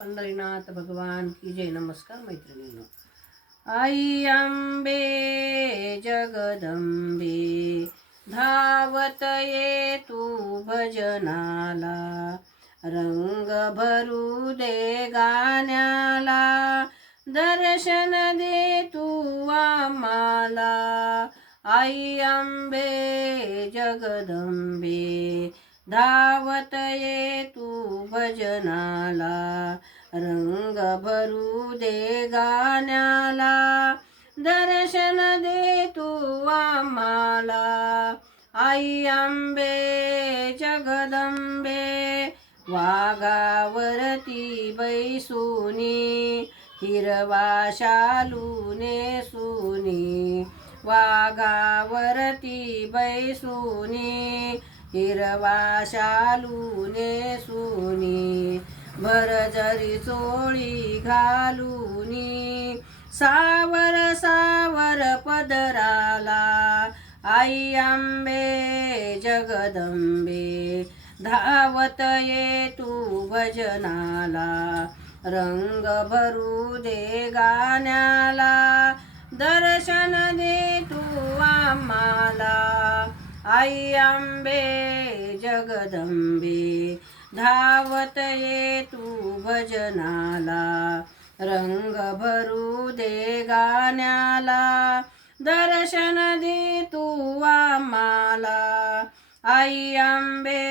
पंढरीनाथ भगवान की जय। नमस्कार मैत्रिणींनो। आई आंबे जगदंबे धावत ये तू भजनाला रंग भरू दे गाण्याला दर्शन दे तू आम्हाला। आई आंबे जगदंबे धावत ये तू भजनाला रंग भरू दे गाण्याला. दर्शन दे तू आम्हाला आई आंबे जगदंबे. वाघावरती बैसुनी हिरवा शालूने सुनी. वाघावरती बैसुनी हिरवा शालूने सुनी भरजरी चोळी घालूनी सावर सावर पदराला आई आंबे जगदंबे धावत ये तू भजनाला रंग भरू दे गाण्याला दर्शन दे तू आम्हाला. आई आंबे जगदंबे धावत ये तू भजनाला. रंग भरू दे गाण्याला दर्शन दे तू आम्हाला. आई आंबे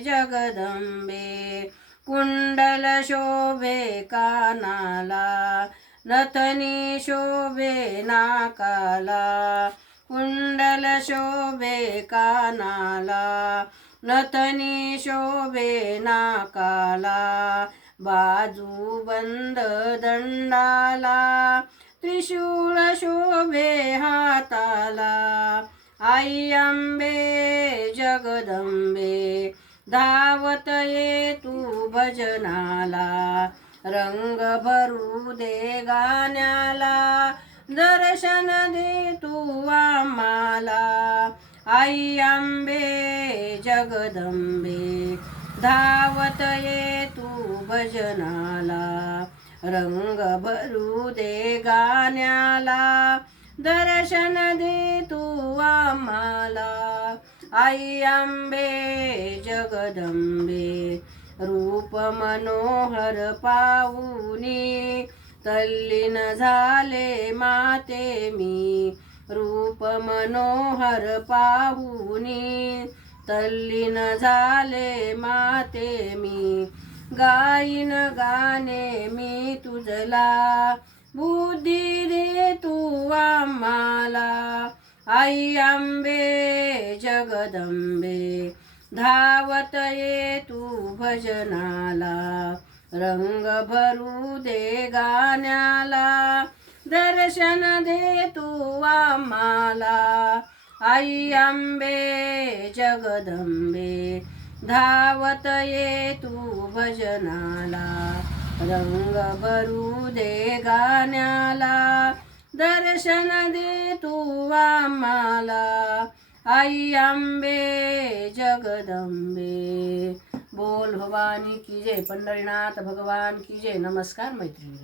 जगदंबे कुंडल शोभे कानाला नथनी शोभे नाकाला. कुंडल शोभे कानाला नथनी शोभे नाकाला बाजू बंद दंडाला त्रिशूळ शोभे हाताला आई आंबे जगदंबे धावत ये तू भजनाला रंग भरू दे गाण्याला दर्शन दे तू आम्हाला. आई आंबे जगदंबे धावत ये तू भजनाला. रंग भरू दे गाण्याला. दर्शन दे तू आम्हाला. आई आंबे जगदंबे रूप मनोहर पाऊनी. तल्लीन झाले माते मी. रूप मनोहर पाहुनी. तल्लीन झाले माते मी. गाईन गाणे मी तुझला. बुद्धी दे तू आम्हाला. आई आंबे जगदंबे. धावत ये तू भजनाला. रंग भरू दे गाण्याला दर्शन दे तू आम्हाला. आई आंबे जगदंबे धावत ये तू भजनाला. रंग भरू दे गाण्याला दर्शन दे तू आम्हाला. आई आंबे जगदंबे बोल भवानी की जय पंढरीनाथ भगवान की जय. नमस्कार मैत्रिणी.